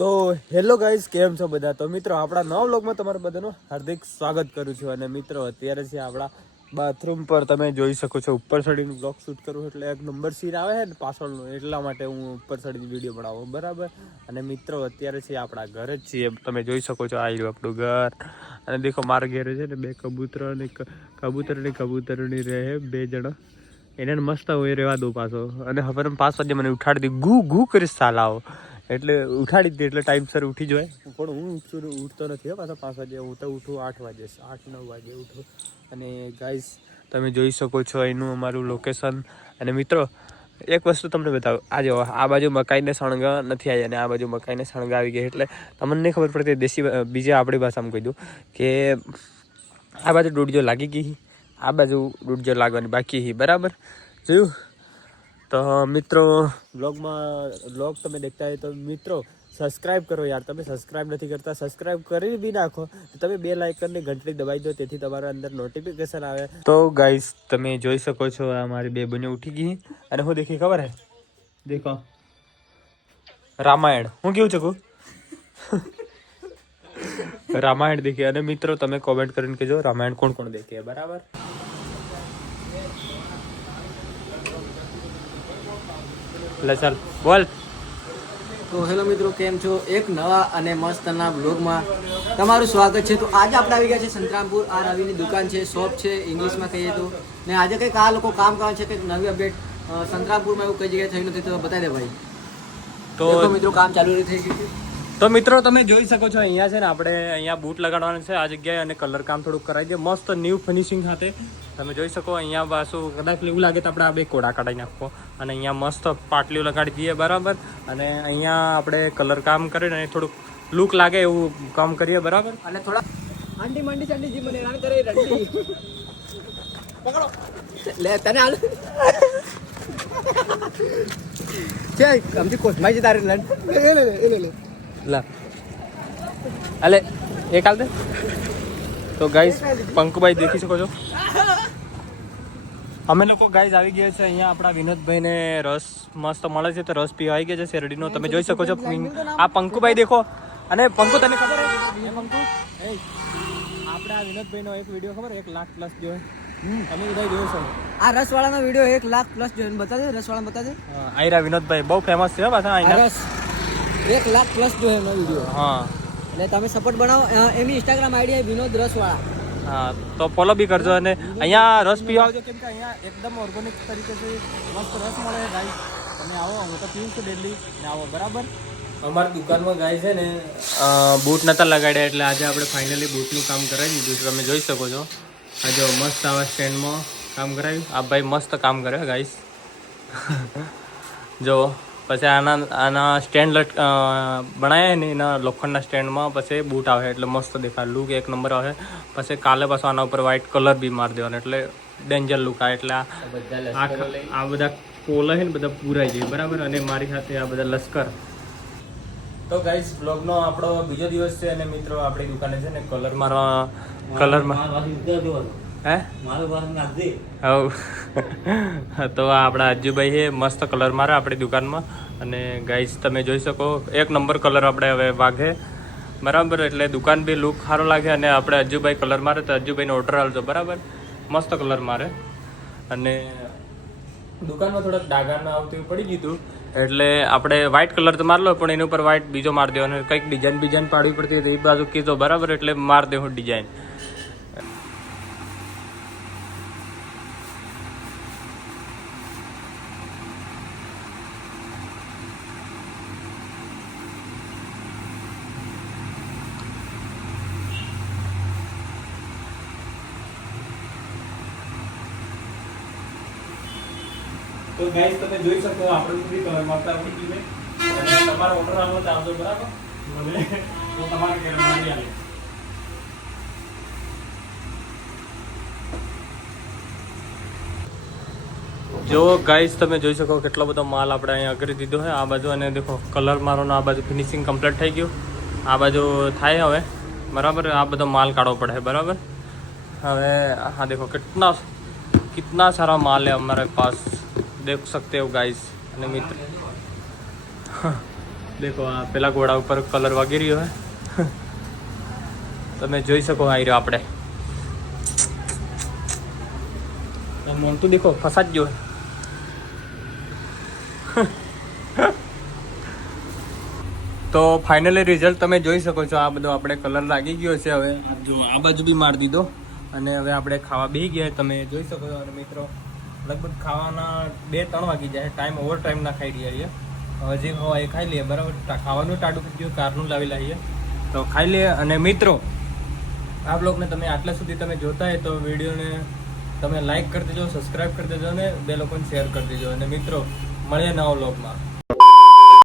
તો hello guys, કેમ છો બધા? તો મિત્રો આપણા નવા વ્લોગમાં તમારા બધાનું હાર્દિક સ્વાગત કરું છું. અને મિત્રો અત્યારે છે આપણા બાથરૂમ પર તમે જોઈ શકો છો ઉપર ચડીને બ્લોગ શૂટ કરું એટલે એક નંબર સીન આવે છે ને પાછળનું, એટલા માટે હું ઉપર ચડીને વિડીયો બનાવું, બરાબર. અને મિત્રો અત્યારે છે આપણા ઘર જ છીએ, તમે જોઈ શકો છો આ રહ્યું આપણું ઘર. અને દેખો મારા ઘરે છે ને બે કબૂતરની રહે બે જણા, એને મસ્ત હોય રહેવા દો પાછો. અને હવે 5 વાગે મને ઉઠાડી દી, ગુ ગુ કરી સાલાઓ, એટલે ઉઠાડી જ દે એટલે ટાઈમસર ઉઠી જાય. પણ હું ઉઠતો નથી પાછો 5 વાગે, હું તો ઉઠું 8 વાગે, 8-9 વાગે ઉઠું. અને ગાઈસ તમે જોઈ શકો છો એનું અમારું લોકેશન. અને મિત્રો એક વસ્તુ તમને બતાવું, આ બાજુ મકાઈને સળંગા નથી આવી અને આ બાજુ મકાઈને સળંગા આવી ગઈ, એટલે તમને નહીં ખબર પડતી દેશી બીજે આપણી ભાષામાં કહી દઉં કે આ બાજુ દૂડજો લાગી ગઈ, આ બાજુ દૂડજો લાગવાની બાકી હી, બરાબર. જોયું? તો મિત્રો બ્લોગ તમે દેખતા હોય તો મિત્રો સબસ્ક્રાઇબ કરો યાર, તમે સબસ્ક્રાઇબ નથી કરતા, સબસ્ક્રાઇબ કરી બી નાખો. તમે બે લાઇકનની ઘંટડી દબાવી દો, તેથી તમારા અંદર નોટિફિકેશન આવે. તો ગાઈસ તમે જોઈ શકો છો આ મારી બે બહેનો ઉઠી ગઈ. અને હું દેખી ખબર હે, દેખો રામાયણ, હું કેવું છું રામાયણ દેખી. અને મિત્રો તમે કોમેન્ટ કરીને કહેજો રામાયણ કોણ કોણ દેખે, બરાબર. લે ચાલ બોલ. તો હેલો મિત્રો, કેમ છો? એક નવા અને મસ્તના બ્લોગમાં તમારું સ્વાગત છે. તો આજે આપણે આવી ગયા છે સંતરામપુર. આ રવિની દુકાન છે, શોપ છે ઇંગ્લિશમાં કહીએ તો. ને આજે કંઈક આ લોકો કામ કરે છે, કંઈક નવી અપડેટ સંતરામપુરમાં એવું કઈ જગ્યાએ થયું નથી, તો બતાવી દે ભાઈ. તો મિત્રો કામ ચાલુ થઈ ગયું છે. તો મિત્રો તમે જોઈ શકો છો અહીંયા છે ને આપણે અહીંયા બૂટ લગાડવાનું છે આ જગ્યાએ, અને કલર કામ થોડુંક કરાવી દે મસ્ત ન્યૂ ફિનિશિંગ સાથે. તમે જોઈ શકો અહીંયા પાછું કદાચ એવું લાગે તો આપણે આ બે કોડા કાઢી નાખો અને અહીંયા મસ્ત પાટલીઓ લગાડી દઈએ, બરાબર. અને અહીંયા આપણે કલર કામ કરીને થોડુંક લુક લાગે એવું કામ કરીએ, બરાબર. અને થોડા આંટી મંડી ચાંડી જી મને હેરાન કરે રંડી પકડો લે તને હાલ છે આમથી કોસમાઈ છે તારે લંડ લે લા અલે એક હાલ દે. તો ગાઈસ પંકુભાઈ દેખી શકો છો અમે લોકો ગાઈસ આવી ગયા છે અહીંયા. આપણા વિનોદભાઈને રસ મસ્ત મળે છે, તો રસ પીવા આવી ગયા છે શેરડીનો, તમે જોઈ શકો છો. આ પંકુભાઈ દેખો. અને પંકુ તને ખબર હે પંકુ, આપણે આ વિનોદભાઈનો એક વિડીયો ખબર 1 લાખ પ્લસ જોયો, તમે બધા જોયો છો આ રસવાળાનો વિડીયો 1 લાખ પ્લસ જોઈને બતાવજો. રસવાળા બતાવજો. આયરા વિનોદભાઈ બહુ ફેમસ છે પાછા આયરા, રસ 1 લાખ પ્લસ જોયો એનો વિડીયો. હા, એટલે તમે સપોર્ટ બનાવો. એની ઇન્સ્ટાગ્રામ આઈડી વિનોદ રસવાળા. હા, તો ફોલો બી કરજો. અને અહીંયા રસ પીવા આવજો, કેમ કે અહીંયા એકદમ ઓર્ગેનિક તરીકેથી મસ્ત રસ મળે છે ગાઈસ. તમે આવો, હું તો પીવું છું ડેલી, ને આવો, બરાબર. અમારી દુકાનમાં ગાય છે ને બૂટ નતા લગાડ્યા, એટલે આજે આપણે ફાઇનલી બૂટનું કામ કરાવી દીધું. તમે જોઈ શકો છો આ જો મસ્ત આવા સ્ટેન્ડમાં કામ કરાવ્યું. આ ભાઈ મસ્ત કામ કરે ગાઈસ જો. પછી આના સ્ટેન્ડ બનાવ્યા ને એના લોખંડના સ્ટેન્ડમાં પછી બૂટ આવે એટલે મસ્ત દેખાય, લુક એક નંબર આવે. પછી કાલે પાછું આના ઉપર વ્હાઇટ કલર બી મારી દેવાનો એટલે ડેન્જર લુક આવે. એટલે આ બધા કોલર છે ને બધા પૂરાઈ જાય, બરાબર. અને મારી સાથે આ બધા લશ્કર. તો ગાઈસ બ્લોગનો આપણો બીજો દિવસ છે અને મિત્રો આપણી દુકાને છે ને કલરમાં હે તો આપણા અજ્જુભાઈ છે મસ્ત કલર મારે આપણી દુકાનમાં. અને ગાઈસ તમે જોઈ શકો એક નંબર કલર આપણે હવે વાગે, બરાબર. એટલે દુકાન બી લુક સારો લાગે. અને આપણે અજ્જુભાઈ કલર મારે તો અજ્જુભાઈને ઓર્ડર આવજો, બરાબર. મસ્ત કલર મારે. અને દુકાનમાં થોડાક ડાઘાના આવતું પડી ગયું, એટલે આપણે વ્હાઇટ કલર તો મારલો, પણ એની ઉપર વ્હાઇટ બીજો મારી દેવાનો. કંઈક ડિઝાઇન પાડવી પડતી હતી એ બાજુ કીધો, બરાબર. એટલે માર દેવું ડિઝાઇન. તો ગાઈસ તમે જોઈ શકો આપણે સુધી કલર મારતા આવડી ગયું છે. અને તમારો ઓર્ડર આવવો તો આવજો, બરાબર. મને તો તમારે ઘરે મારી આવે. જો ગાઈસ તમે જોઈ શકો કેટલો બધો માલ આપણે અહીંયા કરી દીધો છે આ બાજુ. અને દેખો કલર મારોનો આ બાજુ ફિનિશિંગ કમ્પ્લીટ થઈ ગયું, આ બાજુ થાય હવે, બરાબર. આ બધો માલ કાઢવો પડે, બરાબર. હવે હા देखो कितना सारा माल है हमारे पास, देख सकते हो गाइस. અને મિત્ર દેખો આ પેલા ઘોડા ઉપર કલર વાગી રહ્યો હે તમે જોઈ શકો આવી રહ્યો આપણે મોન્ટુ દેખો ફસા જ ગયો તો ફાઇનલી રિઝલ્ટ તમે જોઈ શકો છો આ બધો આપણે કલર લાગી ગયો છે હવે જો આ બાજુ બી મારી દીધો અને હવે આપણે ખાવા બેસી ગયા તમે જોઈ શકો છો અને મિત્રો લગભગ ખાવાના 2-3 વાગી જાય ટાઈમ ઓવર ટાઈમ ના ખાઈ રહ્યા છીએ હવે જે ખાવા એ ખાઈ લઈએ બરાબર ખાવાનું ટાળું કરી દઉં કારનું લાવી લઈએ તો ખાઈ લઈએ અને મિત્રો આ બ્લોગને તમે આટલા સુધી તમે જોતા હોય તો વિડીયોને તમે લાઈક કરી દેજો સબસ્ક્રાઈબ કરી દેજો અને બે લોકોને શેર કરી દેજો અને મિત્રો મળીએ નવા બ્લોગમાં